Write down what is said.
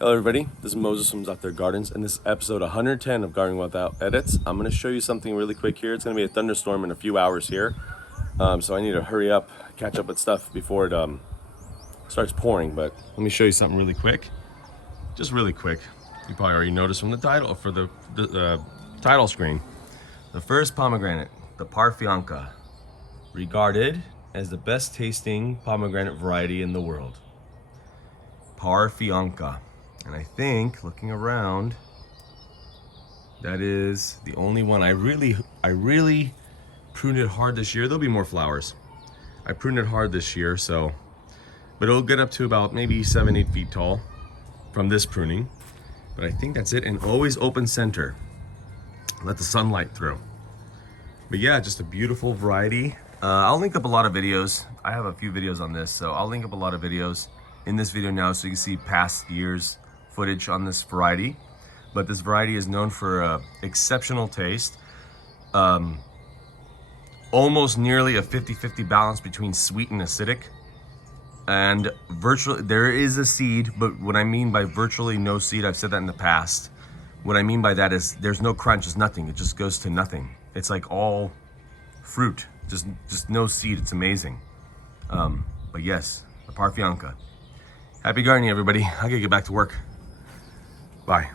Hello everybody, this is Moses from ZAATAR Gardens, and this is episode 110 of Gardening Without Edits. I'm going to show you something really quick here. It's going to be a thunderstorm in a few hours here, so I need to hurry up, catch up with stuff before it starts pouring. But let me show you something really quick, just really quick. You probably already noticed from the title, for the title screen. The first pomegranate, the Parfianka, regarded as the best tasting pomegranate variety in the world. Parfianka. And I think, looking around, that is the only one. I really pruned it hard this year. There'll be more flowers. I pruned it hard this year, so, but it'll get up to about maybe 7-8 feet tall from this pruning. But I think that's it, and always open center. Let the sunlight through. But yeah, just a beautiful variety. I'll link up a lot of videos. I have a few videos on this, so I'll link up a lot of videos in this video now so you can see past years footage on this variety. But this variety is known for exceptional taste, almost nearly a 50-50 balance between sweet and acidic, and virtually there is a seed, but what I mean by virtually no seed, I've said that in the past, what I mean by that is there's no crunch, it's nothing, it just goes to nothing. It's like all fruit, just no seed. It's amazing. But yes, the Parfianka. Happy gardening, everybody. I gotta get back to work. Bye.